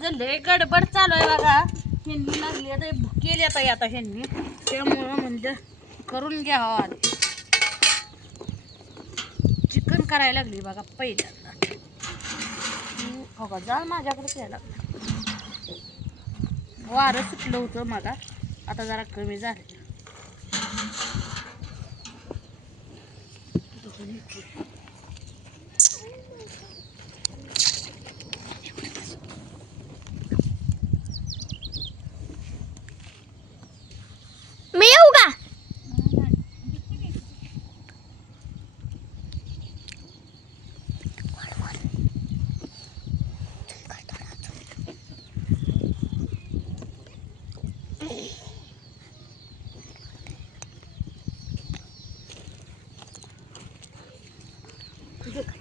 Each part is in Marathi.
माझं लय गडबड चालू आहे बघा. ह्यांनी लागली आता भुकेली आता ह्यांनी, त्यामुळं म्हणजे करून घ्यावं आधी. चिकन करायला लागली बघा पहिल्यांदा. हो का जाळ माझ्याकडे यायला वारं सुटलं होतं मला, आता जरा कमी झालं. मी येऊ का?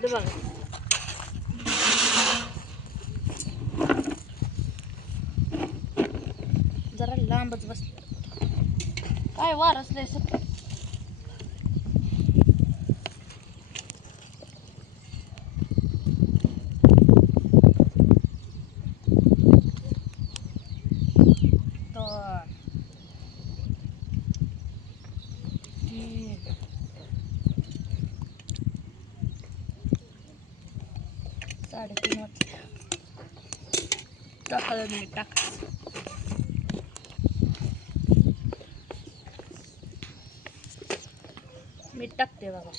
बघा जरा लांबच बसलं, काय वारच लय सुटलं. साडेतीन वाजता हळद मीठ टाकायचं. मीठ टाकते बघा.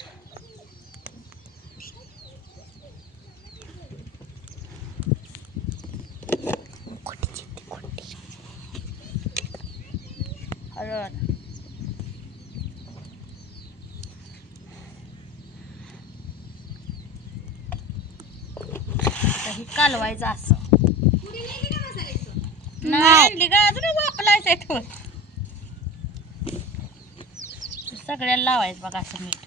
हळद ही कालवायचं असं नाही आणली का अजून वापरायचं सगळ्याला लावायचं बघा असं मीठ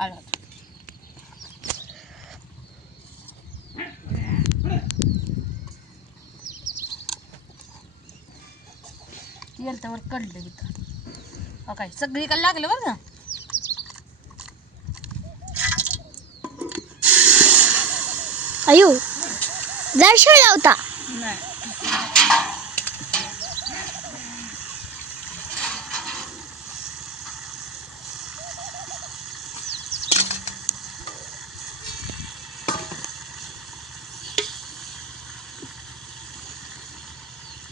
हळद. तेलच्यावर कडलं इथं काय सगळीकडे लागलं बरं का. अयो जर शिळा होता नाही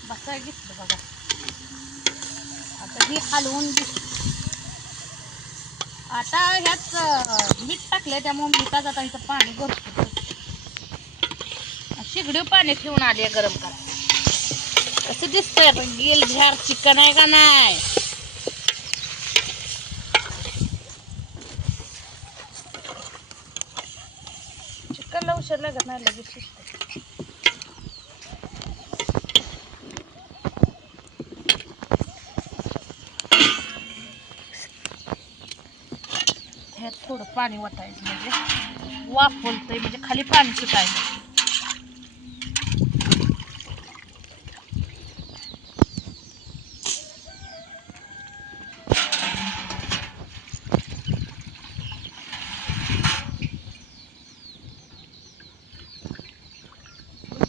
बसाय घेतलं बघा. आता हे हलवून आता ह्यात मीठ टाकलं त्यामुळे मिठात आता इथं पाणी भरपूर शिगडी पाणी ठेवून आली गरम करा. कसं दिसतंय पण गेल झार चिकन आहे का नाही. चिकनला उशीर लागत नाही लगेच शिजतं. ह्यात थोडं पाणी वाटायचं म्हणजे वाफवतंय म्हणजे खाली पाणी सुटायचं.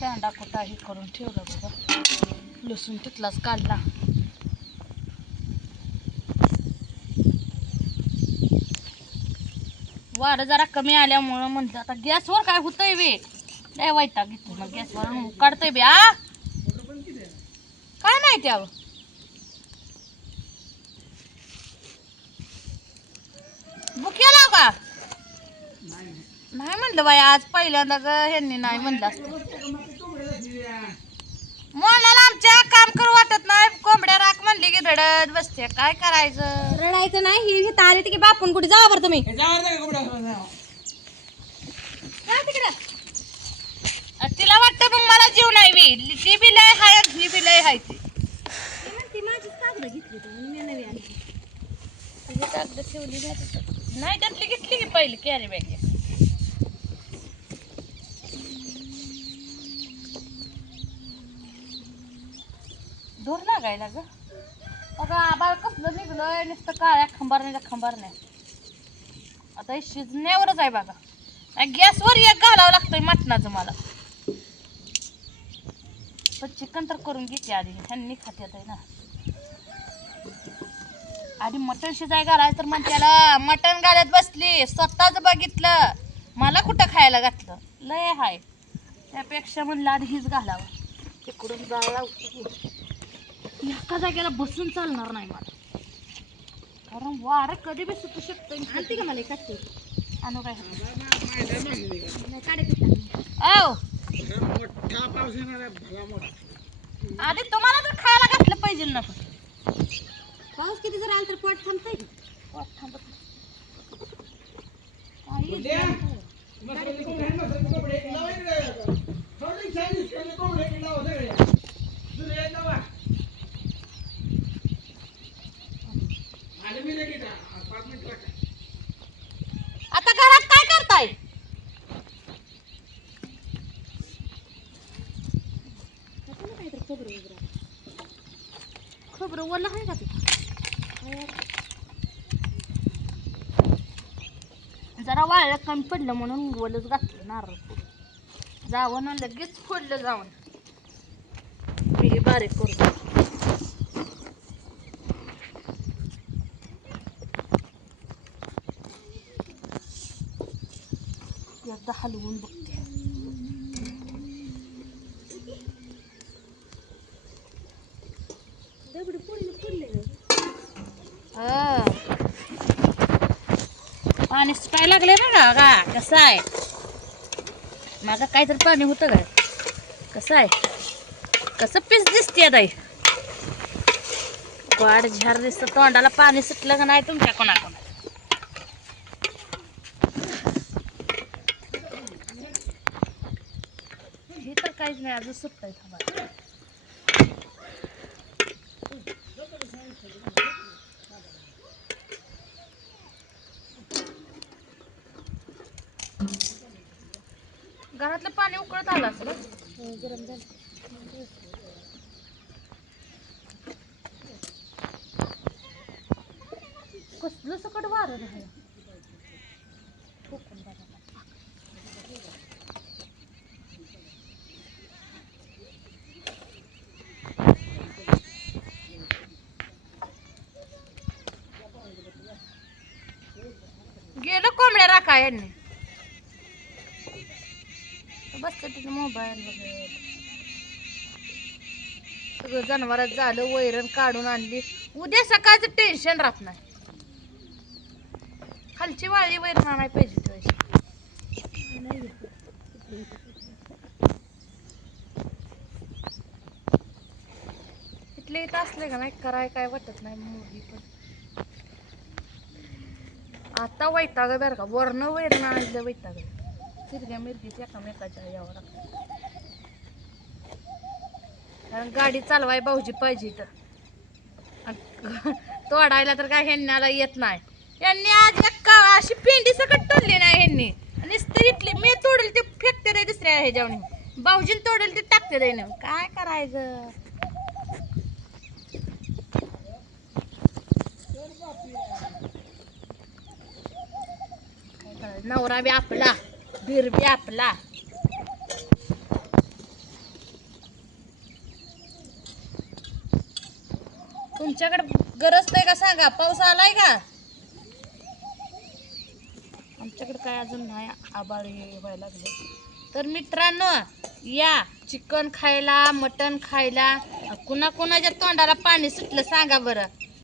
दांडा कुटा हे करून ठेवलं बघा. लसूण तिथलाच काढला. वारं जरा कमी आल्यामुळं म्हणलं आता गॅसवर काय होतंय बे लय वैताग घेतो मग गॅसवर काढतोय बे. काय माहिती अहो बुक्याला का नाही म्हणलं बाई आज पहिल्यांदा ग ह्यांनी नाही म्हणलं असतं. मोनाला आमच्या काम करू वाटत नाही. कोंबड्या राख म्हणली की रडत बसते. काय करायचं. रडायचं नाही. हे आले की बापून कुठे जावा बरं तुम्ही तिला वाटतं मग मला जीव नाही बी ती बी लय हाय ही बी लय हाय ती माझीच कागद घेतली मी नवी आली कागद ठेवली नाही त्यातली घेतली की पहिली कॅरी बॅग. दूर लागायला ग बघा आबाळ कसलं निघलंय नुसतं काळ्या खंबार नाही. आता हे शिजण्यावरच आहे बघा. गॅसवर एक घालावं लागतंय मटणाचं मला. पण चिकन तर करून घेते आधी, ह्यांनी खात्यात आहे ना. आधी मटण शिजाय घालाय तर मग त्याला मटण घालत बसली, स्वतःच बघितलं, मला कुठं खायला घातलं, लय हाय. त्यापेक्षा म्हणलं आधी हीच घालावं. तिकडून जाळला एका जागेला बसून चालणार नाही मला, कारण वारं कधी बी सुटू शकतं. आणते का मला काढते आणू काय नाही काढते औ आधी तुम्हाला तर खायला घातलं पाहिजे ना. पण पाऊस किती जर आला तर पोट थांबतंय की? पोट थांबत नाही. आता घरात काय करताय? त्याचं काहीतरी खबरं वगैरे खबरं वला आहे का तिथं? जरा वाळलं कमी पडलं म्हणून वलच घातलं नारळ फोडून. जावं ना लगेच फोडलं जाऊन. मी हे बारीक करू. एकदा हलवून बघते. दगड पोळीला पडले पाणी सुटायला लागले ना का कसं आहे? माझं काहीतरी पाणी होतं काय? कसं आहे? कसं पीस दिसते ताई? वाढ झार दिसतं, तोंडाला पाणी सुटलं का नाही तुमच्या कोणाकोणा? हे तर काहीच नाही, अजून सुटतंय. थांबा, घरातलं पाणी उकळत आलं असं गरम झालं कसलं सकट वारं राहिलं. ठोकून बघा. गेलं कोंबड्या राखा यांनी. बसते तिथे मोबाईल वगैरे सगळं जनावरात झालं, वैरण काढून आणली. उद्या सकाळचं टेन्शन राहत नाही. खालची वाळी वैरण आणायला पाहिजे तुझी. इथले इथं असले का नाही कराय काय वाटत नाही. मुली पण आता वैताग बरं का, वरण वैरण आणायचं वैताग. हिरव्या मिरचीच्या एकामेकाच्या यावं लागतं, कारण गाडी चालवाय भाऊजी पाहिजे इथं. तोडायला तर काय ह्यांना येत नाही. यांनी आज एक अशी पेंडी सकट तोडली नाही ह्यांनी. नुसतं इथली मी तोडेल ते फेकते रे दुसऱ्या ह्याच्यावर, भाऊजीने तोडेल ते टाकते रे. काय करायचं? नवरा बी आपला, बीर बी आपला. तुमच्याकडे गरजतंय का सांगा? पाऊस आलाय का? आमच्याकडे काय अजून नाही, आबाळ व्हायला लागले. तर मित्रांनो, या चिकन खायला, मटण खायला. कुणाकुणाच्या तोंडाला पाणी सुटलं सांगा बरं.